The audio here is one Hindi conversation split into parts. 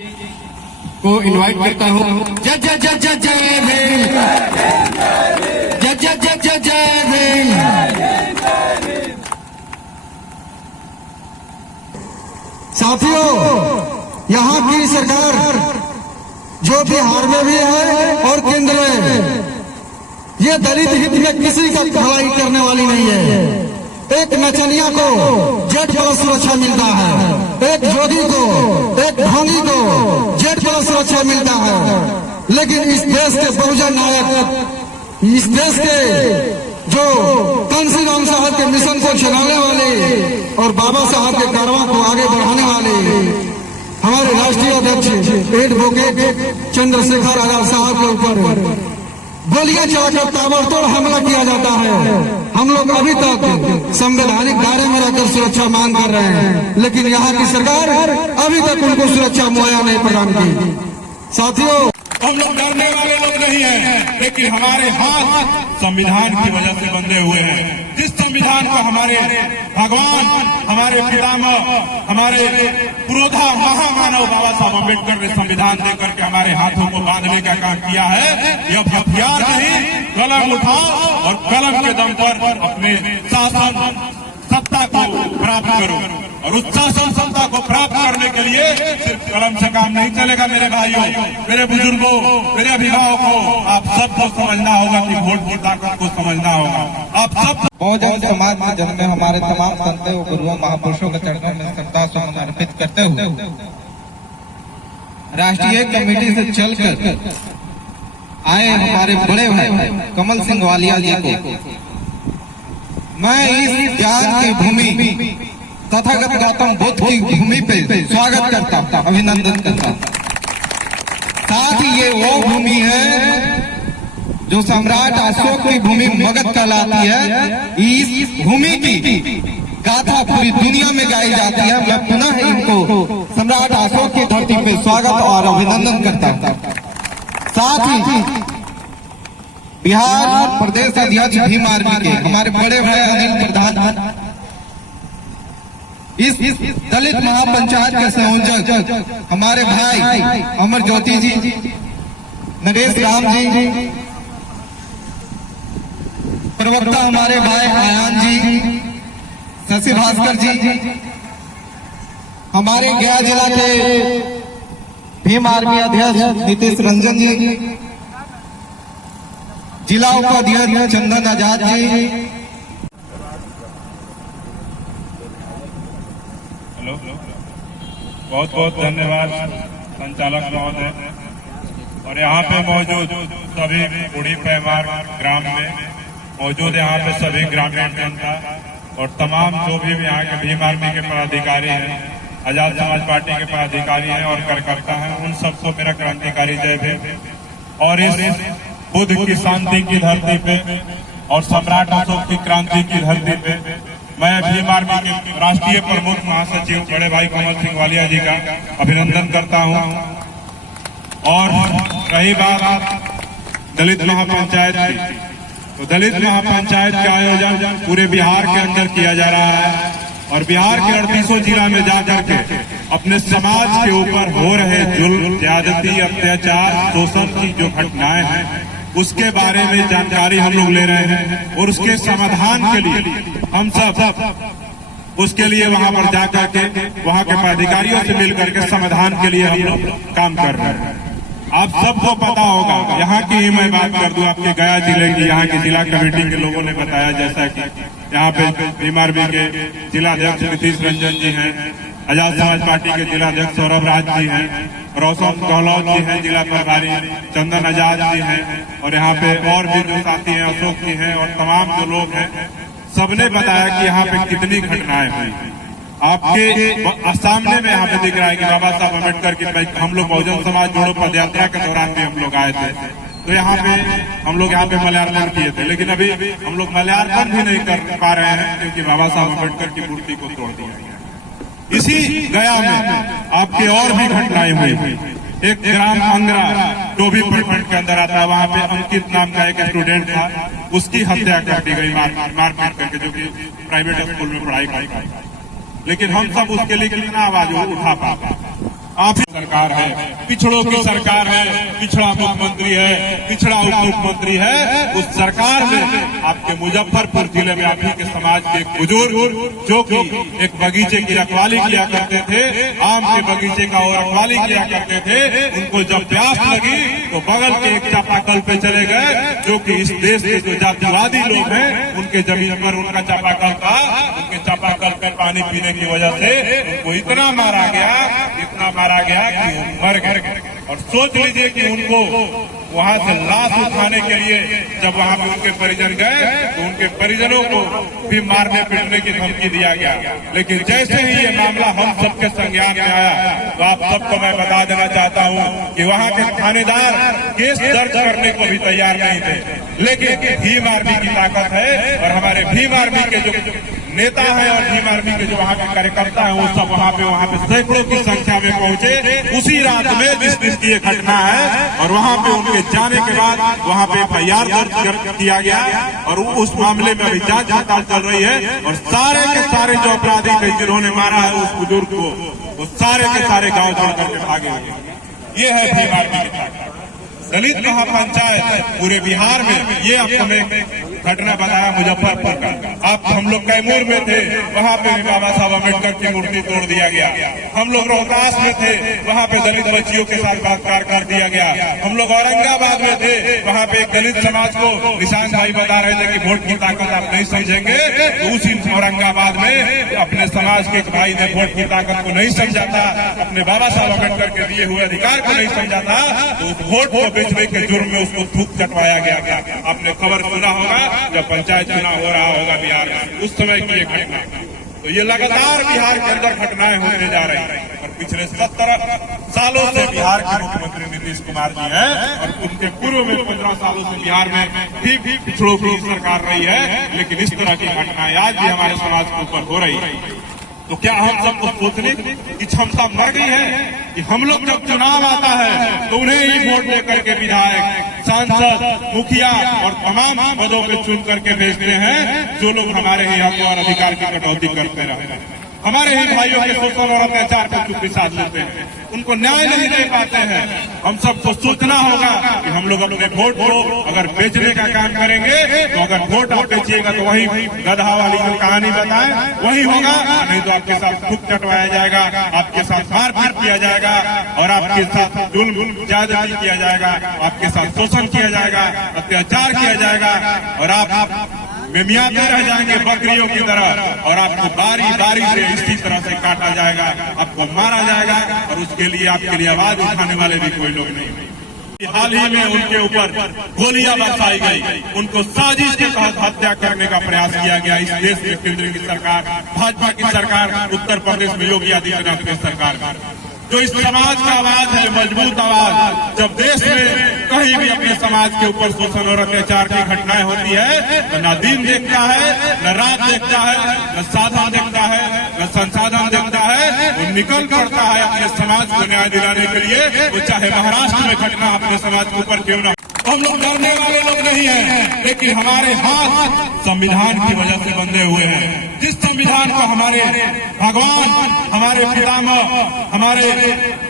को इनवाइट करता हूँ। जय जय जय जय जय भीम, जय जय जय जय जय भीम। साथियों, यहाँ की सरकार जो बिहार में भी है और केंद्र में, ये दलित हित में किसी का भलाई करने वाली नहीं है। एक नचनिया को जेड प्लस सुरक्षा मिलता है, एक जोगी को, एक ढोंगी को जेड प्लस सुरक्षा मिलता है। लेकिन इस देश के बहुजन नायक, इस देश के जो कांसी राम साहब के मिशन को चलाने वाले और बाबा साहब के कारवां को आगे बढ़ाने वाले हमारे राष्ट्रीय अध्यक्ष एडवोकेट चंद्रशेखर आजाद साहब के ऊपर गोलियां चलाकर ताबड़तोड़ हमला किया जाता है। हम लोग अभी तक संवैधानिक दायरे में रहकर सुरक्षा मांग कर रहे हैं, लेकिन यहाँ की सरकार अभी तक उनको सुरक्षा मुहैया नहीं प्रदान की। साथियों, हम लोग डरने वाले लोग नहीं हैं, लेकिन हमारे हाथ संविधान की वजह से बंधे हुए हैं। जिस संविधान को हमारे भगवान, हमारे पितामह, हमारे पुरोधा महामानव बाबा साहब अम्बेडकर ने संविधान देकर के हमारे हाथों को बांधने का काम किया है। यह हथियार नहीं, कलम उठाओ और कलम के दम पर अपने शासन सत्ता को प्राप्त करो। और उस शासन सत्ता को प्राप्त करने के लिए सिर्फ कलम से काम नहीं चलेगा। मेरे भाइयों, मेरे बुजुर्गों, मेरे अभिभावकों, आप सबको समझना होगा कि वोट की ताकत को समझना होगा। आप सब बहुजन समाज में जन्मे हमारे तमाम संतों गुरुओं महापुरुषों के चरणों में श्रद्धा सुमन अर्पित करते हुए राष्ट्रीय कमेटी से चलकर आए हमारे बड़े भाई कमल सिंह वालिया जी को मैं इस ज्ञान की भूमि तथागत गौतम बुद्ध की भूमि पे स्वागत करता हूँ, अभिनंदन करता हूँ। साथ ही ये वो भूमि है जो सम्राट अशोक की भूमि मगध कहलाती है। इस भूमि की गाथा पूरी दुनिया में गाई जाती है। मैं पुनः इनको सम्राट अशोक की धरती पे स्वागत और अभिनंदन करता हूँ। साथ ही बिहार प्रदेश अध्यक्ष भीम आर्मी के हमारे बड़े भाई अनिल प्रधान, इस दलित महापंचायत के संयोजक हमारे भाई अमर ज्योति जी, नरेश राम जी, प्रवक्ता हमारे भाई आयान जी, शशि भास्कर जी, हमारे गया जिला के भीम आर्मी अध्यक्ष नीतीश रंजन जी, जिला उपाध्यक्ष चंदन आजाद जी। बहुत बहुत धन्यवाद संचालक महोदय। और यहाँ पे मौजूद सभी बूढ़ी पैमार ग्राम में मौजूद यहाँ पे सभी ग्रामीण जनता और तमाम जो भी यहाँ के भीम आर्मी के पदाधिकारी हैं, आजाद समाज पार्टी के पदाधिकारी हैं और कार्यकर्ता हैं, उन सबको मेरा क्रांतिकारी जय भीम। और इस बुद्ध की शांति की धरती पे और सम्राट अशोक की क्रांति की धरती पे मैं भीम आर्मी के राष्ट्रीय प्रमुख महासचिव बड़े भाई कमल सिंह वालिया जी का अभिनंदन करता हूं। और रही बात दलित महापंचायत की, तो दलित महापंचायत का आयोजन पूरे बिहार के अंदर किया जा रहा है। और बिहार के 38 जिला में जाकर के अपने समाज के ऊपर हो रहे जुल्म, ज्यादती, अत्याचार, शोषण की जो घटनाएं हैं उसके बारे में जानकारी हम लोग ले रहे हैं। और उसके समाधान के लिए हम सब उसके लिए वहां पर जाकर के वहां के पदाधिकारियों से मिलकर के समाधान के लिए हम लोग काम कर रहे हैं। आप सबको पता होगा, यहाँ की ही मैं बात कर दूं, आपके गया जिले की यहाँ की जिला कमेटी के लोगों ने बताया जैसा कि यहाँ पे भीम आर्मी के जिला अध्यक्ष नीतीश रंजन जी हैं, आजाद समाज पार्टी के जिला अध्यक्ष सौरभ राज जी हैं, रोशन गहलोत जी हैं जिला प्रभारी, चंदन आजाद जी हैं, और यहाँ पे और भी जो साथी हैं अशोक जी हैं, और तमाम जो लोग हैं सबने बताया कि यहाँ पे कितनी घटनाएं हुई। आपके सामने में यहाँ पे दिख रहा है कि बाबा साहब अम्बेडकर की हम लोग बहुजन समाज जोड़ो पद यात्रा के दौरान भी हम लोग आए थे, तो यहाँ पे हम लोग यहाँ पे मल्यार्पण किए थे। लेकिन अभी हम लोग मल्यार्पण भी नहीं कर पा रहे हैं क्योंकि बाबा साहब अम्बेडकर की मूर्ति को तोड़ दिया गया। इसी गया में आपकी और भी घटनाएं हुई। एक ग्राम अंगरा टोभी प्रखंड के अंदर आता है, वहाँ पे अंकित नाम का एक स्टूडेंट था, उसकी हत्या कर दी गई मारपीट करके, जो कि प्राइवेट स्कूल में पढ़ाई करता है। लेकिन हम सब उसके लिए कितना आवाज उठा पाते। आप ही सरकार है, पिछड़ों की सरकार है, पिछड़ा मुख्यमंत्री है, पिछड़ा उप मुख्यमंत्री है। उस सरकार में आपके मुजफ्फरपुर जिले में आप ही के समाज के एक बुजुर्ग जो कि एक बगीचे की रखवाली किया करते थे, आम के बगीचे का और रखवाली किया करते थे, उनको जब प्यास लगी तो बगल के एक चापाकल पे चले गए, जो कि इस देश के जो जातिवादी लोग हैं उनके जमीन पर उनका चापाकल था, उनके चापाकल पर पानी पीने की वजह से उनको इतना मारा गया कि वो मर गए। और सोच लीजिए कि उनको वहां से लाश उठाने के लिए जब वहां पे उनके परिजन गए तो उनके परिजनों को भी मारने पीटने की धमकी दिया गया। लेकिन जैसे ही ये मामला हम सबके संज्ञान में आया तो आप सबको मैं बता देना चाहता हूं कि वहां के थानेदार केस दर्ज करने को भी तैयार नहीं थे। लेकिन भीम आर्मी की ताकत है और हमारे भीम आर्मी के जो नेता है और भीम आर्मी के जो वहाँ के कार्यकर्ता है वो सब वहाँ पे सैकड़ों की संख्या में पहुंचे उसी रात में जिस दिन की ये घटना है। और वहाँ पे उनके जाने के बाद वहाँ पे FIR दर्ज किया गया और उस मामले में अभी जांच पड़ताल चल रही है। और सारे के सारे जो अपराधी थे जिन्होंने मारा है उस बुजुर्ग को, वो सारे के सारे गाँव छोड़ करके भागे हुए। ये है भीम आर्मी की ताकत। दलित महापंचायत पूरे बिहार में, ये आपको मैं घटना बताया मुजफ्फरपुर का। आप हम लोग कैमूर में थे, वहाँ पे भी बाबा साहब अम्बेडकर की मूर्ति तोड़ दिया गया। हम लोग रोहतास में थे, वहाँ पे दलित बच्चियों के साथ बलात्कार कर दिया गया। हम लोग औरंगाबाद में थे, वहाँ पे एक दलित समाज को निशान भाई बता रहे थे कि वोट की ताकत आप नहीं समझेंगे, तो उसी औरंगाबाद में अपने समाज के एक भाई ने वोट की ताकत को नहीं समझा था, अपने बाबा साहब अम्बेडकर के दिए हुए अधिकार को नहीं समझा था, तो उस वोट को बेचने के जुर्म में उसको थूक कटवाया गया। आपने खबर सुना होगा जब पंचायत चुनाव हो रहा होगा बिहार में, उस समय की ये घटना। तो ये लगातार बिहार के अंदर घटनाएं होने जा रही हैं। और पिछले 70 सालों से बिहार के मुख्यमंत्री नीतीश कुमार जी हैं और उनके पूर्व में 15 सालों से बिहार में भी पिछड़ों की सरकार रही है। लेकिन इस तरह की घटनाएं आज भी हमारे समाज के ऊपर हो रही है। तो क्या हम सबको सोचने की क्षमता मर गई है कि हम लोग जब चुनाव आता है तो उन्हें ही वोट देकर के विधायक, सांसद, मुखिया और तमाम पदों पे चुन करके भेजते हैं, जो लोग हमारे ही हक और अधिकार की कटौती करते रहते हैं, हमारे ही भाइयों के शोषण और अत्याचार पर चुप्पी साध लेते हैं, उनको न्याय नहीं दे पाते हैं। हम सबको सोचना होगा कि हम लोग अपने वोट को अगर बेचने का काम करेंगे तो अगर वोट आप बेचिएगा तो वही गधा वाली जो कहानी बताएं वही होगा, नहीं तो आपके साथ थूक चटवाया जाएगा, आपके साथ मारपीट किया जाएगा और आपके साथ जुल्म ज्यादती किया जाएगा, आपके साथ शोषण किया जाएगा, अत्याचार किया जाएगा और आप मिमियाते रह जाएंगे बकरियों की तरह और आपको बारी बारी से इसी तरह से काटा जाएगा, आपको मारा जाएगा और उसके लिए आपके लिए आवाज उठाने वाले भी कोई लोग नहीं। हाल ही में उनके ऊपर गोलियां बरसाई गई, उनको साजिश के तहत हत्या करने का प्रयास किया गया। इस देश में केंद्र की सरकार, भाजपा की सरकार, उत्तर प्रदेश में योगी आदित्यनाथ की सरकार, जो इस समाज का आवाज है, मजबूत आवाज, जब देश में कहीं भी अपने समाज के ऊपर शोषण और अत्याचार की घटनाएं होती है तो न दिन देखता है, न रात देखता है, न साधन देखता है, न संसाधन देखता है, वो निकल पड़ता है अपने समाज को न्याय दिलाने के लिए। वो चाहे महाराष्ट्र में घटना अपने समाज के ऊपर क्यों न, हम लोग डरने वाले लोग नहीं हैं, लेकिन हमारे हाथ संविधान की वजह से बंधे हुए हैं। जिस संविधान को हमारे भगवान, हमारे पितामह, हमारे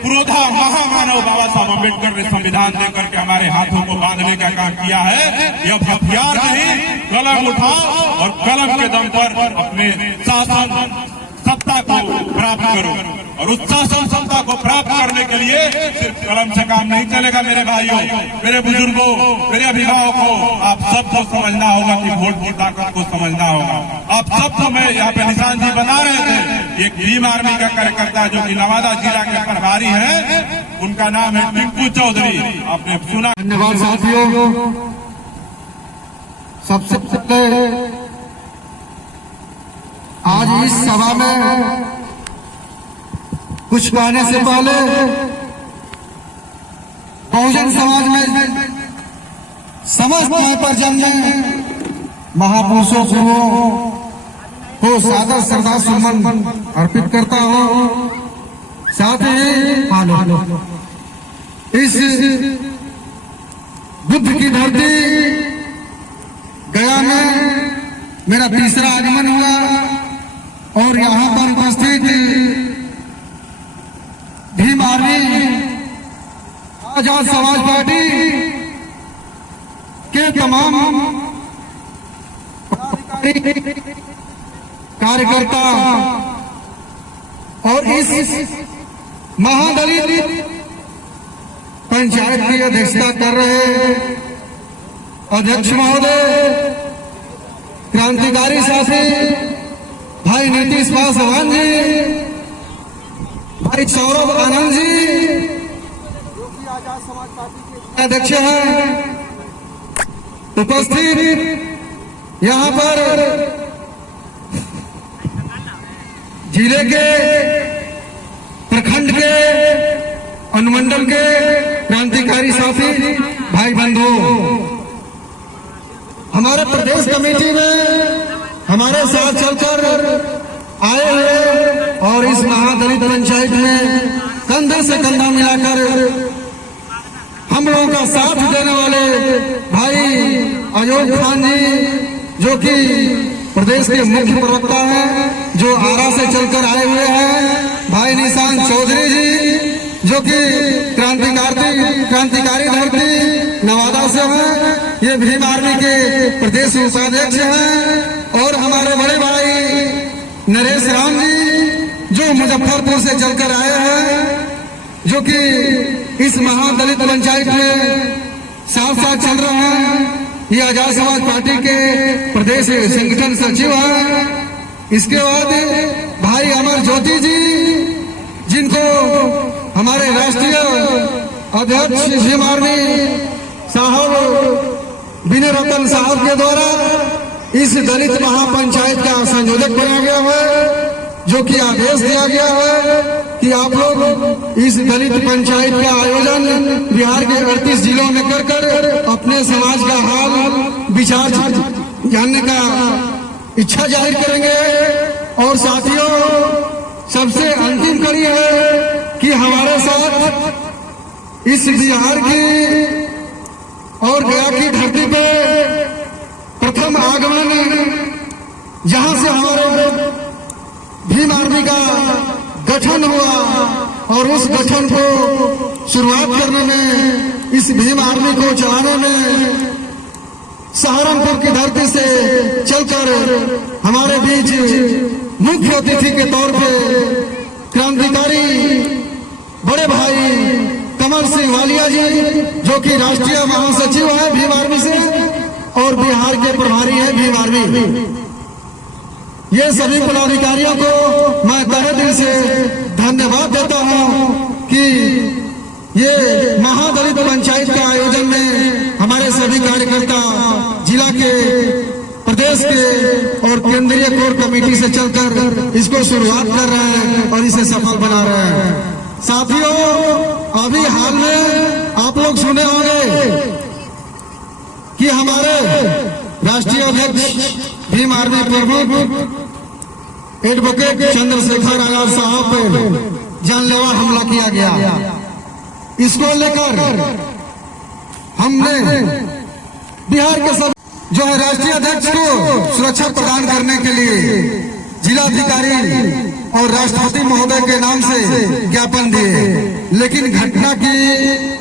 पुरोधा महामानव बाबा साहब अम्बेडकर ने संविधान देकर के हमारे हाथों को बांधने का काम किया है, यह हथियार नहीं, कलम उठाओ और कलम के दम पर अपने शासन सत्ता को प्राप्त करो। और उस शासन सत्ता को प्राप्त करने के लिए सिर्फ कलम से काम नहीं चलेगा। मेरे भाइयों, मेरे बुजुर्गों, मेरे अभिभावकों, आप सबको समझना होगा कि वोट की ताकत को समझना होगा। आप सबको मैं यहाँ पे निशान जी बता रहे थे, एक भीम आर्मी का कार्यकर्ता जो कि नवादा जिला के प्रभारी है, उनका नाम है टिंकू चौधरी, आपने सुना। धन्यवाद साथियों। सबसे पहले आज इस सभा में कुछ कहने से पहले बहुजन समाज में समस्त प्रजन्य महापुरुषों को सादर श्रद्धा सुमन अर्पित करता हूँ। साथ ही इस बुद्ध की धरती गया में मेरा तीसरा आगमन हुआ और यहाँ पर उपस्थित भीम आर्मी, आजाद समाज पार्टी के तमाम कार्यकर्ता और इस महादलित पंचायत की अध्यक्षता कर रहे अध्यक्ष महोदय, क्रांतिकारी साथी भाई नीतीश पासवान जी, भाई सौरभ आनंद जी, जो कि आजाद समाज पार्टी के अध्यक्ष हैं, उपस्थित यहाँ पर जिले के, प्रखंड के, अनुमंडल के क्रांतिकारी साथी भाई बंधु, हमारे प्रदेश कमेटी में हमारे साथ चलकर आए हुए और इस महादलित पंचायत में कंधे से कंधा मिलाकर हम लोगों का साथ देने वाले भाई अयोब खान जी, जो कि प्रदेश के मुख्य प्रवक्ता हैं, जो आरा से चलकर आए हुए हैं, भाई निशान चौधरी जी, जो कि क्रांतिकारी धरती नवादा से हैं, ये भीम आर्मी के प्रदेश उपाध्यक्ष हैं, और हमारे बड़े भाई नरेश राम जी, जो मुजफ्फरपुर से चलकर आए हैं, जो कि इस महादलित पंचायत में साथ साथ चल रहे हैं। ये आजाद समाज पार्टी के प्रदेश संगठन सचिव हैं। इसके बाद भाई अमर ज्योति जी, जिनको हमारे राष्ट्रीय अध्यक्ष भीम आर्मी साहब विनय रतन साहब के द्वारा इस दलित महापंचायत का संयोजक बनाया गया है, जो कि आदेश दिया गया है कि आप लोग इस दलित पंचायत का आयोजन बिहार के 38 जिलों में कर अपने समाज का हाल विचार जानने का इच्छा जाहिर करेंगे। और साथियों, सबसे अंतिम कड़ी है कि हमारे साथ इस बिहार की और गया की धरती पे प्रथम आगमन, जहां से हमारे भीम आर्मी का गठन हुआ, और उस गठन को शुरुआत करने में, इस भीम आर्मी को चलाने में सहारनपुर की धरती से चलकर हमारे बीच मुख्य अतिथि के तौर पे क्रांतिकारी बड़े भाई कमल सिंह वालिया जी, जो कि राष्ट्रीय महासचिव है भीम आर्मी से और बिहार के प्रभारी है भीम आर्मी, ये सभी पदाधिकारियों को मैं तहे दिल से धन्यवाद देता हूं कि ये महादलित पंचायत के आयोजन में हमारे सभी कार्यकर्ता जिला के, प्रदेश के और केंद्रीय कोर कमेटी से चलकर इसको शुरुआत कर रहे हैं और इसे सफल बना रहे हैं। साथियों, अभी हाल में आप लोग सुने होंगे कि हमारे राष्ट्रीय अध्यक्ष भीम आर्मी प्रमुख एडवोकेट चंद्रशेखर आजाद साहब पे जानलेवा हमला किया गया। इसको लेकर हमने बिहार के सब जो है राष्ट्रीय अध्यक्ष को सुरक्षा प्रदान करने के लिए जिलाधिकारी और राष्ट्रपति महोदय के नाम से ज्ञापन दिए, लेकिन घटना की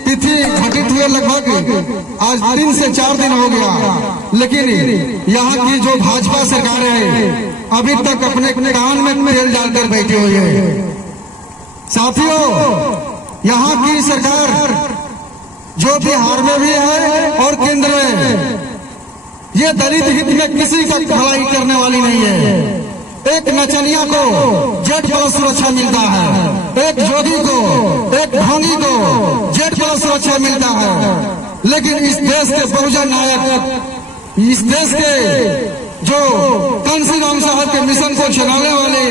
तिथि घटित हुए लगभग आज 3 से 4 दिन हो गया, लेकिन यहाँ की जो भाजपा सरकार है अभी तक अपने कान में तेल डालकर बैठी हुई है। साथियों, यहाँ की सरकार जो बिहार में भी है और केंद्र में, ये दलित हित में किसी का भलाई करने वाली नहीं है। एक नचनिया को Z+ सुरक्षा मिलता है, एक जोगी को, एक ढोंगी को Z+ सुरक्षा मिलता है, लेकिन इस देश के बहुजन नायक, इस देश के जो कांसी राम साहब के मिशन को चलाने वाले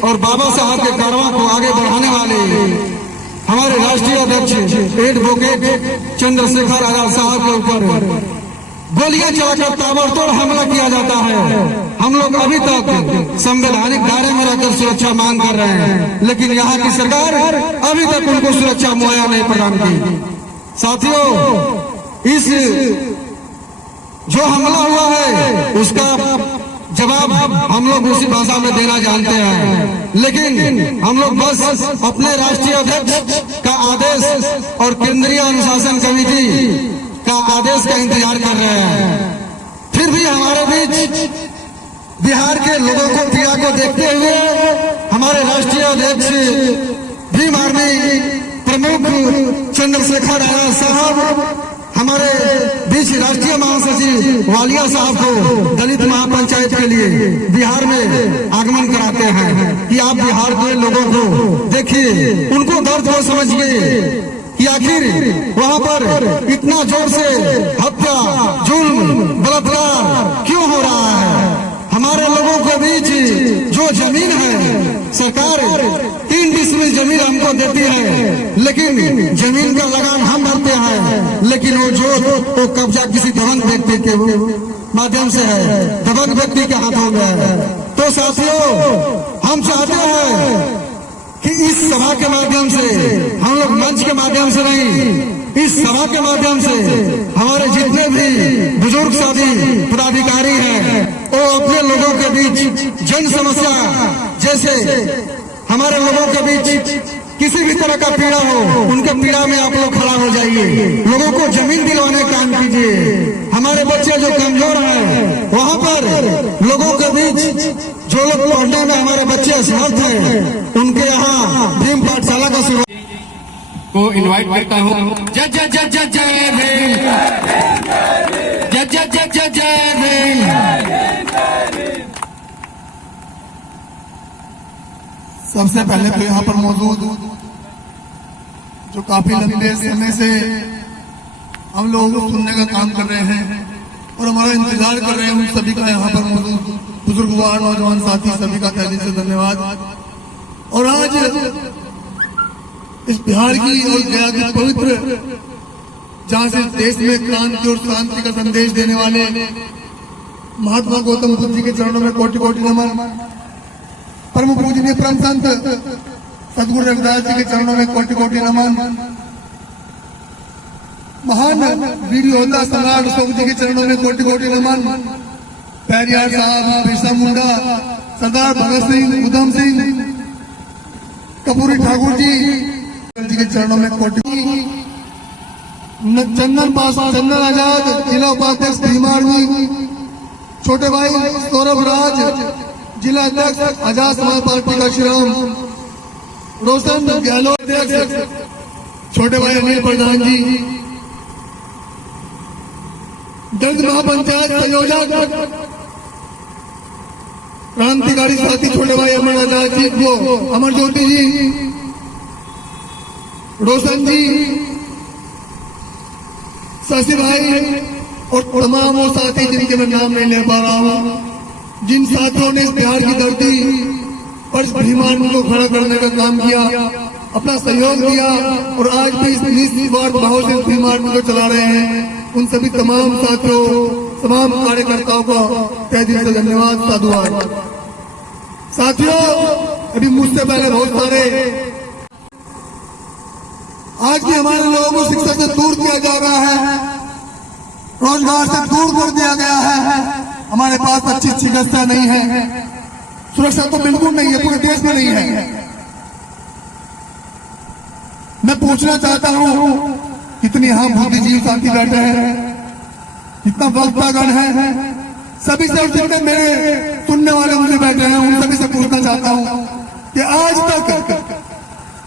और बाबा साहब के कारवां को आगे बढ़ाने वाले हमारे राष्ट्रीय अध्यक्ष एडवोकेट चंद्रशेखर आजाद साहब के ऊपर गोलियां चलाकर ताबड़तोड़ हमला किया जाता है। हम लोग अभी तक संवैधानिक दायरे में रहकर सुरक्षा मांग कर रहे हैं, लेकिन यहाँ की सरकार अभी तक उनको सुरक्षा मुहैया नहीं प्रदान की। साथियों, इस जो हमला हुआ है उसका जवाब हम लोग उसी भाषा में देना जानते हैं, लेकिन हम लोग बस अपने राष्ट्रीय अध्यक्ष का आदेश और केंद्रीय अनुशासन कमेटी का आदेश का इंतजार कर रहे हैं। फिर भी हमारे बीच बिहार के लोगों को पीड़ा को देखते हुए हमारे राष्ट्रीय अध्यक्ष भीम आर्मी प्रमुख चंद्रशेखर आजाद साहब हमारे बीच राष्ट्रीय महासचिव वालिया साहब को दलित महापंचायत के लिए बिहार में आगमन कराते हैं कि आप बिहार के लोगों को देखिए, उनको दर्द को समझिए कि आखिर वहाँ पर इतना जोर से हत्या, जुल्म, बलात्कार क्यों हो रहा है। हमारे लोगों के बीच जो जमीन है, सरकार 3 डिसमिल जमीन हमको देती है, लेकिन जमीन का लगान हम भरते हैं, लेकिन वो कब्जा किसी दबंग व्यक्ति के माध्यम से है, दबंग व्यक्ति के हाथों में है। तो साथियों, हम चाहते हैं कि इस सभा के माध्यम से, हम लोग मंच के माध्यम से नहीं, इस सभा के माध्यम से हमारे जितने भी बुजुर्ग साथी पदाधिकारी हैं, वो अपने लोगों के बीच जन समस्या, जैसे हमारे लोगों के बीच किसी भी तरह का पीड़ा हो, उनके पीड़ा में आप लोग खड़ा हो जाइए, लोगों को जमीन दिलवाने का काम कीजिए। हमारे बच्चे जो कमजोर हैं, वहाँ पर लोगों के बीच जो लोग पढ़ने में हमारे बच्चे असमर्थ हैं, उनके यहाँ भीम पाठशाला का शुरू को इनवाइट करता हूँ। जय जय जय जय जय भीम, जय जय जय जय जय भीम। सबसे पहले तो यहाँ पर मौजूद जो काफी लंबे समय से हम लोगों को सुनने का काम कर रहे हैं और हमारा इंतजार कर रहे हैं, उन सभी का यहाँ पर मौजूद बुजुर्गवार नौजवान साथी सभी का तहे दिल से धन्यवाद। और आज इस बिहार की और गया की पवित्र, जहाँ से देश में क्रांति और शांति का संदेश देने वाले महात्मा गौतम बुद्ध जी के चरणों में कोटि कोटि नमन। परम पूजनीय परम संत सदगुरु रविदास जी के चरणों में कोटि कोटि नमन। महान वीर योद्धा सम्राट अशोक जी के चरणों में कोटि कोटि नमन। पेरियार साहब, बिरसा मुंडा, सरदार भगत सिंह, उधम सिंह, कपूरी ठाकुर जी के चरणों में कोटि। चंदन आजाद जिला उपाध्यक्ष भीम आर्मी, छोटे भाई सौरभ राज जिला अध्यक्ष आजाद समाज पार्टी का श्रीराम, रोशन गहलोत अध्यक्ष, छोटे भाई अनिल प्रधान जी, दलित महापंचायत संयोजक क्रांतिकारी साथी छोटे भाई अमर आजाद जी, वो अमर ज्योति जी, रोशन जी, शशि भाई और तमाम वो साथी जिनके मैं नाम नहीं ले पा रहा हूँ, जिन साथियों ने इस बिहार की धरती पर भीम आर्मी को खड़ा करने का काम किया, अपना सहयोग दिया और आज भी इस निस्वार्थ भाव से भीम आर्मी को चला रहे हैं, उन सभी तमाम साथियों, तमाम कार्यकर्ताओं का तहे दिल से धन्यवाद, साधुवाद। साथियों, अभी मुझसे पहले बहुत सारे आज भी हमारे लोगों को शिक्षा से दूर किया जा रहा है, रोजगार से दूर कर दिया गया है, हमारे पास अच्छी चिकित्सा नहीं है, सुरक्षा तो बिल्कुल नहीं है, पूरे देश में नहीं है। मैं पूछना चाहता हूँ, कितनी हम बुद्धिजीवी साथी बैठे हैं, कितना वक्तागण है, सभी से जितने मेरे सुनने वाले मुझे बैठे हैं, उन सभी से पूछना चाहता हूँ कि आज तक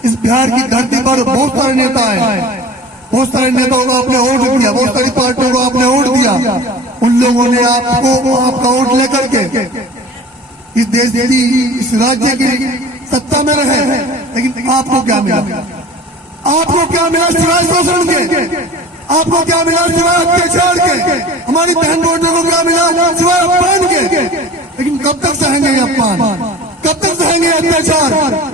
इस बिहार की धरती पर बहुत सारे नेता हैं, बहुत सारे नेताओं को आपने वोट दिया, बहुत सारी पार्टियों को आपने वोट दिया, उन लोगों ने आपको आपका वोट लेकर के इस देश की, इस राज्य की सत्ता में रहे, लेकिन आपको क्या मिला? आपको क्या मिला सिवाय शोषण के? आपको क्या मिला सिवाय अत्याचार के? हमारी बहन बेटियों को क्या मिला सिवाय अपमान के? लेकिन कब तक सहेंगे ये अपमान, कब तक सहेंगे अत्याचार?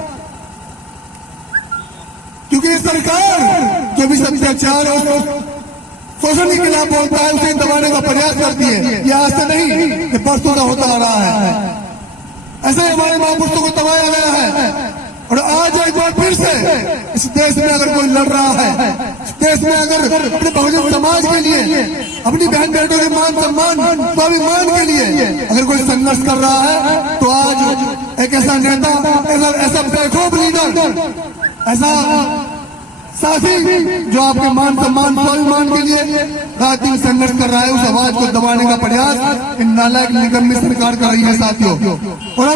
क्योंकि सरकार जो भी अत्याचार और शोषण के खिलाफ बोलता है, उसे दबाने का प्रयास करती है। ये आज से नहीं, ये परसों का होता आ रहा है। ऐसे हमारे महापुरुषों को दबाया गया है और आज एक बार फिर से इस देश में अगर कोई लड़ रहा है, देश में अगर अपने बहुजन समाज के लिए, अपनी बहन बेटों के मान सम्मान स्वाभिमान के लिए अगर कोई संघर्ष कर रहा है, तो आज एक ऐसा नेता, ऐसा बेखौफ लीडर, ऐसा साथी जो आपके मान सम्मान स्वाभिमान के लिए रात दिन संघर्ष कर रहा है, उस आवाज को दबाने का प्रयास इन नालायक निगम में सरकार कर रही है साथियों। और